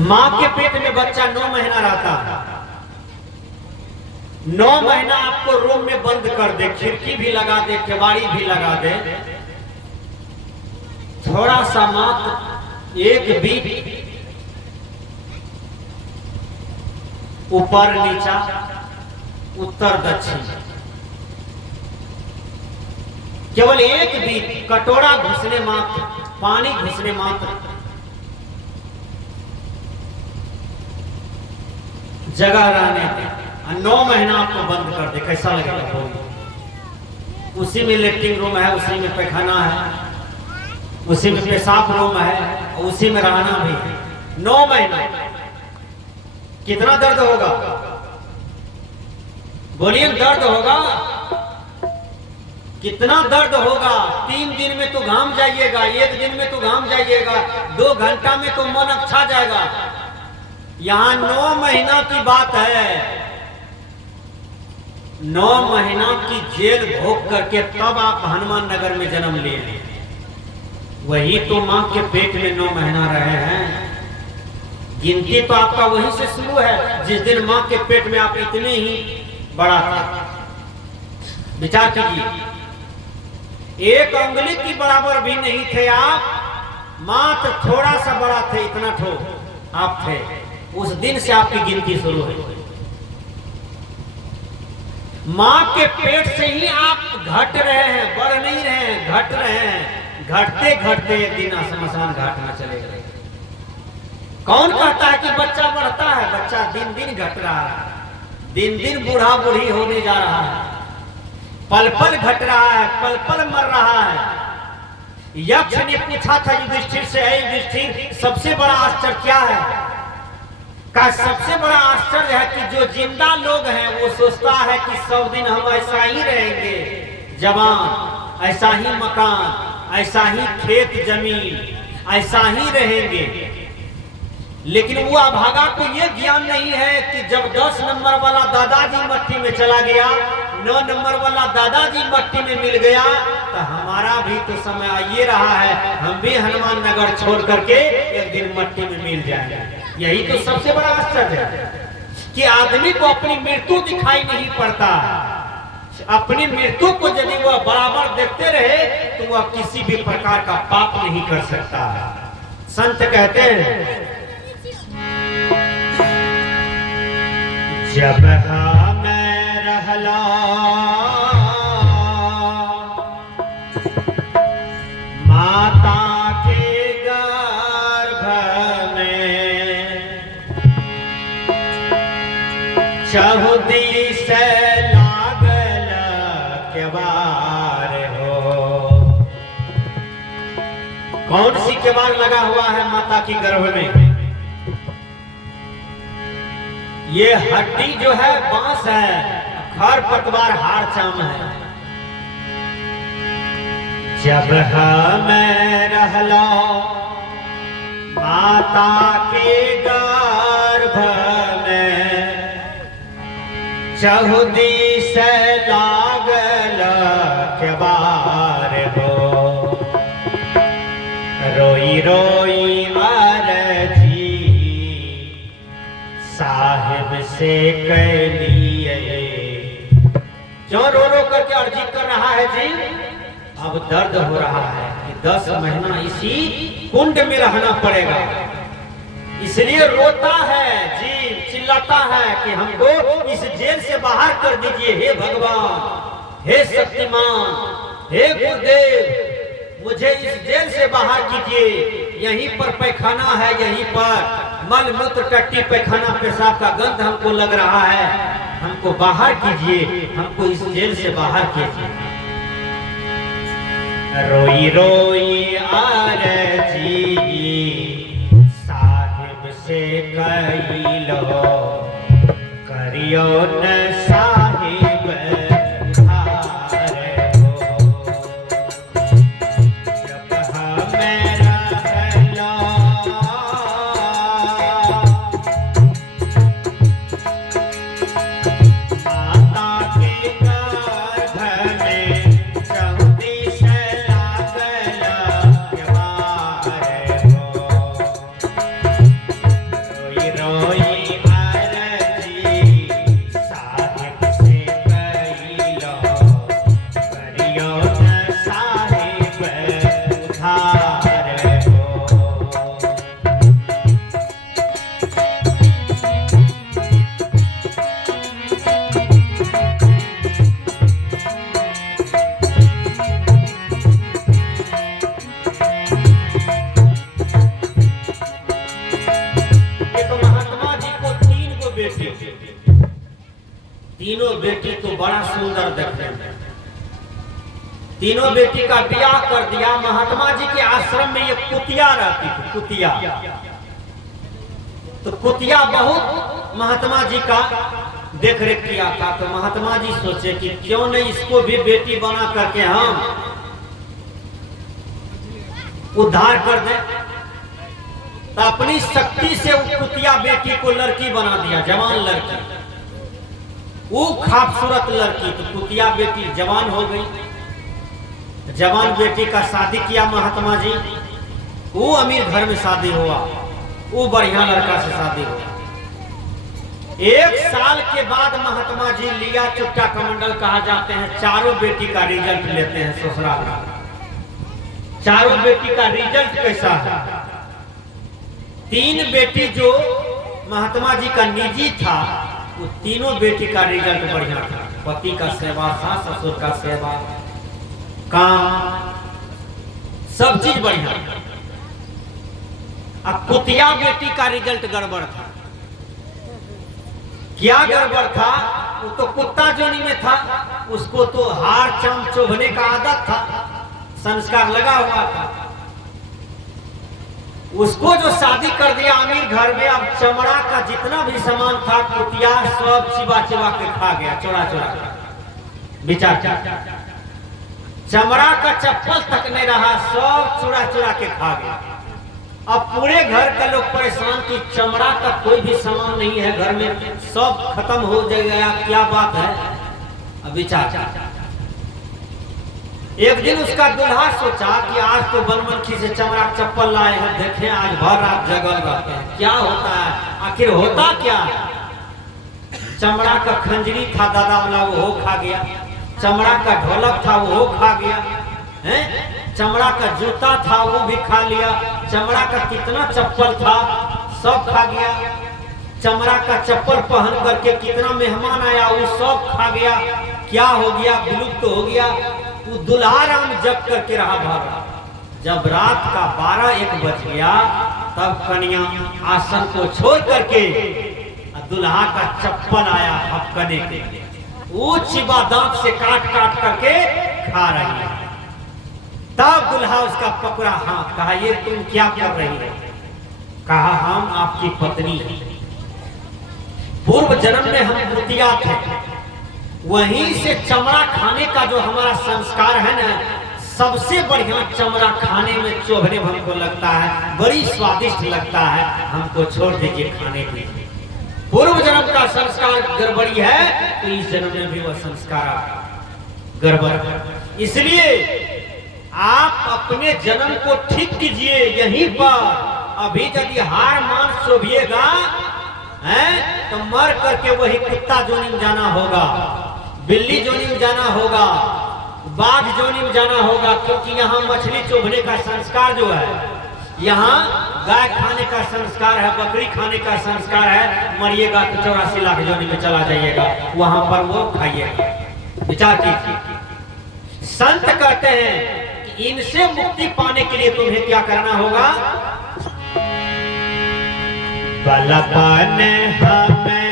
माँ के पेट में बच्चा 9 महीना रहता है। 9 महीना आपको रूम में बंद कर दे, खिड़की भी लगा दे, केवाड़ी भी लगा दे, थोड़ा सा मात्र एक बीट ऊपर नीचा उत्तर दक्षिण, केवल एक बीट कटोरा घुसने मात्र, पानी घुसने मात्र जगह रहने दे। 9 महीना आपको बंद कर दे, कैसा लगेगा? उसी में लेटरिन रूम है, उसी में पैखाना है, उसी में पेशाब रूम है, और उसी में रहना भी है। 9 महीना कितना दर्द होगा? बोलिए, दर्द होगा? कितना दर्द होगा? 3 दिन में तो घाम जाइएगा, 1 दिन में तो घाम जाइएगा, 2 घंटा में तो मन अच्छा जाएगा। यहाँ 9 महीना की बात है। 9 महीना की जेल भोग करके तब आप हनुमान नगर में जन्म लिए। वही तो माँ के पेट में 9 महीना रहे हैं। गिनती तो आपका वहीं से शुरू है, जिस दिन माँ के पेट में आप इतने ही बड़ा थे। विचार कीजिए, 1 अंगुली की बराबर भी नहीं थे आप, मात्र थोड़ा सा बड़ा थे, इतना ठो आप थे। उस दिन से आपकी गिनती शुरू है। माँ के पेट से ही आप घट रहे हैं, बढ़ नहीं रहे हैं, घट रहे हैं। घटते घटते एक दिन शमशान घाट में चले गए। कौन कहता है कि बच्चा बढ़ता है? बच्चा दिन दिन घट रहा है, दिन दिन बूढ़ा बूढ़ी होने जा रहा है, पल पल घट रहा है, पल पल मर रहा है। यक्ष ने पूछा था युधिष्ठिर से, ऐ युधिष्ठिर, सबसे बड़ा आश्चर्य क्या है? का सबसे बड़ा आश्चर्य है कि जो जिंदा लोग हैं वो सोचता है कि 100 दिन हम ऐसा ही रहेंगे, जवान, ऐसा ही मकान, ऐसा ही खेत जमीन, ऐसा ही रहेंगे। लेकिन वो अभागा को ये ज्ञान नहीं है कि जब 10 नंबर वाला दादाजी मट्टी में चला गया, 9 नंबर वाला दादाजी मट्टी में मिल गया, तो हमारा भी तो समय आ ये रहा है, हम भी हनुमान नगर छोड़ करके एक दिन मट्टी में मिल जाएंगे। यही तो सबसे बड़ा आश्चर्य है कि आदमी को अपनी मृत्यु दिखाई नहीं पड़ता। अपनी मृत्यु को यदि वह बराबर देखते रहे तो वह किसी भी प्रकार का पाप नहीं कर सकता। संत कहते हैं, जब मैं रहला माता के गर्भ में, चहुदी से लागल केवार हो। कौन सी केवार लगा हुआ है माता की गर्भ में? ये हड्डी जो है बांस है, खर पतवार हार चाम है। जब मैं रहला माता के गर्भ में, चहुदी से लागल केवार हो। रोई रोई अरजी साहिब से कैलिए। जो रो रो करके अर्जी कर रहा है जी, अब दर्द हो रहा है कि 10 महीना इसी कुंड में रहना पड़ेगा, इसलिए रोता है जी, चिल्लाता है कि हमको इस जेल से बाहर कर दीजिए, हे भगवान, हे शक्तिमान, हे गुरुदेव, मुझे इस जेल से बाहर कीजिए। यहीं पर पैखाना है, यहीं पर मल मूत्र टट्टी पैखाना पेशाब का गंध हमको लग रहा है, हमको बाहर कीजिए, हमको इस जेल से बाहर कीजिए। रोई रोई आरजी साहिब से कइलो, करियो न साहिब तीनों बेटी तो बड़ा सुंदर देखने में। तीनों बेटी का ब्याह कर दिया। महात्मा जी के आश्रम में ये कुतिया रहती थी, कुतिया। तो कुतिया बहुत महात्मा जी का देख रेख किया था। तो महात्मा जी सोचे कि क्यों नहीं इसको भी बेटी बना करके हम उद्धार कर दें। तो अपनी शक्ति से वो कुतिया बेटी को लड़की बना दिया, जवान लड़की, वो खूबसूरत लड़की। तो कुतिया बेटी जवान हो गई। जवान बेटी का शादी किया महात्मा जी। वो अमीर घर में शादी हुआ, वो बढ़िया लड़का से शादी हुआ। 1 साल के बाद महात्मा जी लिया चुट्टा कमंडल कहा जाते हैं, चारों बेटी का रिजल्ट लेते हैं ससुराल में। चारों बेटी का रिजल्ट कैसा है? 3 बेटी जो महात्मा जी का निजी था, वो तीनों बेटी का रिजल्ट बढ़िया था। पति का सेवा, सास ससुर का सेवा, काम, सब चीज बढ़िया। अब कुतिया बेटी का रिजल्ट गड़बड़ था। क्या गड़बड़ था? वो तो कुत्ता जोनी में था, उसको तो हार चाम चोभने का आदत था, संस्कार लगा हुआ था। उसको जो शादी कर दिया अमीर घर में, अब चमड़ा का जितना भी सामान था कुतिया सब चिबा चिबा के खा गया, चोरा चोरा विचार। चमड़ा का चप्पल तक नहीं रहा, सब चुरा चुरा के खा गया। अब पूरे घर का लोग परेशान कि चमड़ा का कोई भी सामान नहीं है घर में, सब खत्म हो गया, क्या बात है? अब विचार। एक दिन उसका दूल्हा सोचा कि आज तो बनमनखी से चमड़ा चप्पल लाए हैं, देखें आज भर रात जगल रहते हैं, क्या होता है? आखिर होता क्या? चमड़ा का खंजरी था दादा वाला, वो खा गया। चमड़ा का ढोलक था, वो खा गया। हैं? चमड़ा का जूता था, वो भी खा लिया। चमड़ा का कितना चप्पल था, सब खा गया। चमड़ा का चप्पल पहन करके कितना मेहमान आया, वो सब खा गया। क्या हो गया? विलुप्त हो गया। वो दुल्हा राम जग करके रहा भागा। जब रात का 12-1 बज गया, तब कन्या आसन को छोड़ करके दुल्हा का चप्पल आया हपकने के लिए। वो चिबा दांत से काट काट करके खा रही है। तब दुल्हा उसका पकड़ा हाथ, कहा ये तुम क्या कर रही है? कहा हम आपकी पत्नी हैं, पूर्व जन्म में हम कुतिया थे, वहीं से चमड़ा खाने का जो हमारा संस्कार है ना, सबसे बढ़िया चमड़ा खाने में चोभने हमको लगता है, बड़ी स्वादिष्ट लगता है, हमको छोड़ दीजिए, खाने दीजिए। पूर्व जन्म का संस्कार गड़बड़ी है तो इस जन्म में भी वह संस्कार गड़बड़। इसलिए आप अपने जन्म को ठीक कीजिए यहीं पर। अभी यदि हार मान शोभिएगा तो मर करके वही कुत्ता जोनी में जाना होगा, बिल्ली जोनी में जाना होगा, बाघ जोनी में जाना होगा। क्योंकि यहाँ मछली चोभने का संस्कार जो है, यहाँ गाय खाने का संस्कार है, बकरी खाने का संस्कार है। मरिएगा तो 84 लाख जोनी में चला जाइएगा, वहां पर वो खाइएगा। विचार कीजिए। संत कहते हैं कि इनसे मुक्ति पाने के लिए तुम्हें क्या करना होगा? बलपन हमें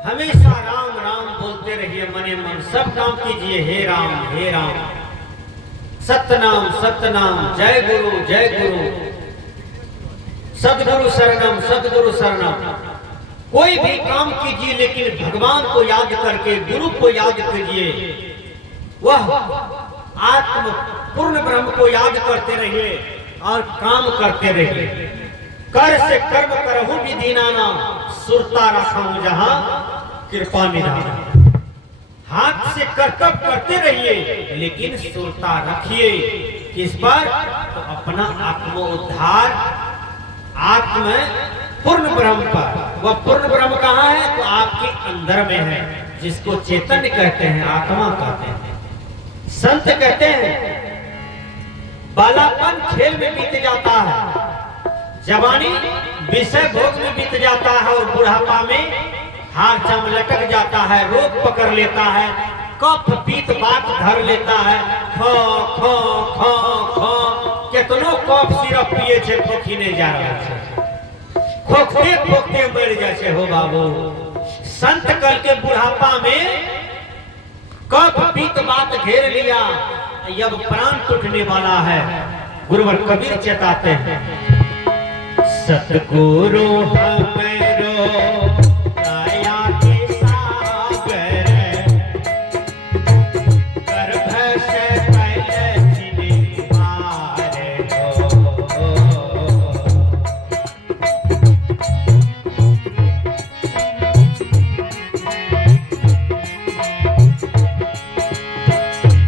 हमेशा राम राम बोलते रहिए मने मन, सब काम कीजिए हे राम हे राम, सतनाम सतनाम, जय गुरु सदगुरु शरणम सदगुरु शरणम। कोई भी काम कीजिए लेकिन भगवान को याद करके, गुरु को याद कीजिए, वह आत्म पूर्ण ब्रह्म को याद करते रहिए और काम करते रहिए। कर से कर्म करहु विधीनाना, सुरता रखा जहां कृपा निधाना। हाथ से कर्तव्य करते रहिए लेकिन सुरता रखिए किस पर? तो अपना आत्मोद्धार, आत्म पूर्ण ब्रह्म पर। वह पूर्ण ब्रह्म कहाँ है? तो आपके अंदर में है, जिसको चेतन कहते हैं, आत्मा कहते हैं। संत कहते हैं बालापन खेल में बीत जाता है, जवानी विषय भोग में बीत जाता है और बुढ़ापा में हार चाम लटक जाता है, रोग पकड़ लेता है, कफ पीत बात धर लेता है। खो खो खो खो कितनो कफ सिरप पिए छे, खोखी नहीं जा रहा है, खोखते खोखते मर जाए हो बाबू। संत कल के बुढ़ापा में कफ पीत बात घेर लिया, अब प्राण टूटने वाला है। गुरुवर कबीर चेताते हैं, सतगुरु हमरो दया के सागर, गर्भ से पहले जिन्हें मारे हो।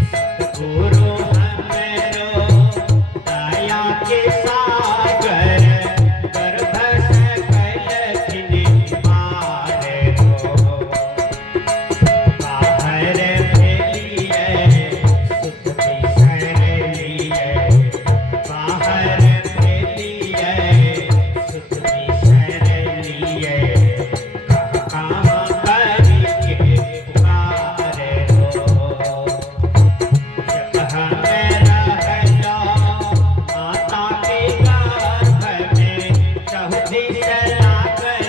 सतगुरु हमरो दया के सागर, गर्भ से पहले जिन्हें मारे हो। बाहर फैलिए सुख बिसर लिए, बाहर फैलिए सुख बिसर लिए, कहाँ करके पुकारे हो। जब हमें रहलो माता के गर्भ में, चहुदी से लागल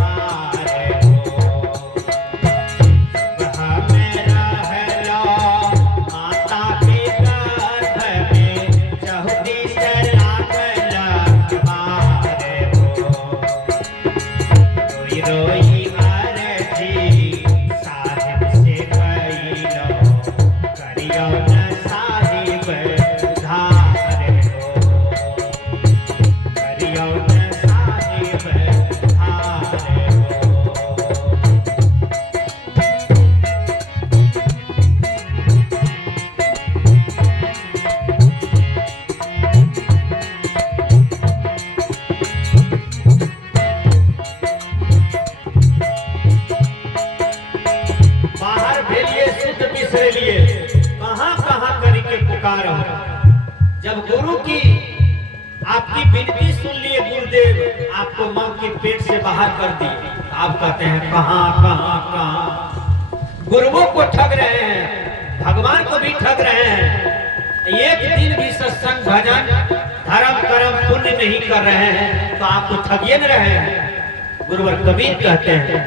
मारे हो। जब हमें रहलो माता के गर्भ में, चहुदी से लागल मारे हो। रोई रोई अर्जी साहिब से कइलो, करियो न साहिब उधार हो, करियो न साहिब उधार हो। बाहर भेलिए शुद्ध बिसरे लिए, कहाँ कहाँ करके पुकार हो। जब गुरु की आपकी विनती सुन लिए गुरुदेव, आपको मां के पेट से बाहर कर दी, आप कहते हैं कहाँ कहाँ कहाँ। गुरुओं को ठग रहे हैं, भगवान को भी ठग रहे हैं। एक दिन भी सत्संग भजन धर्म कर्म पुण्य नहीं कर रहे हैं तो आपको ठगिए न रहे हैं। गुरुवर कबीर कहते हैं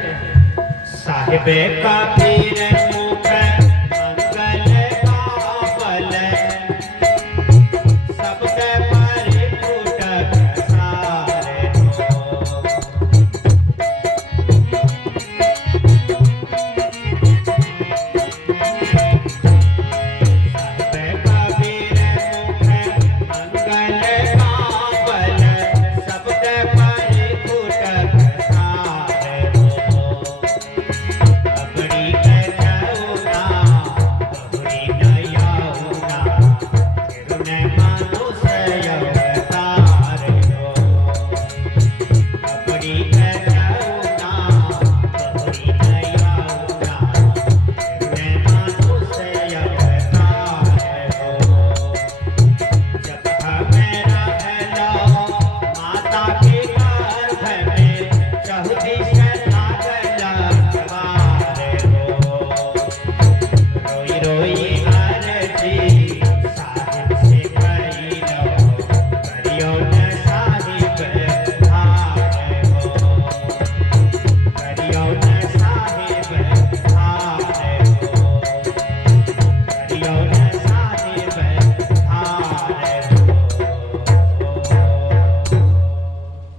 साहिबे का पीर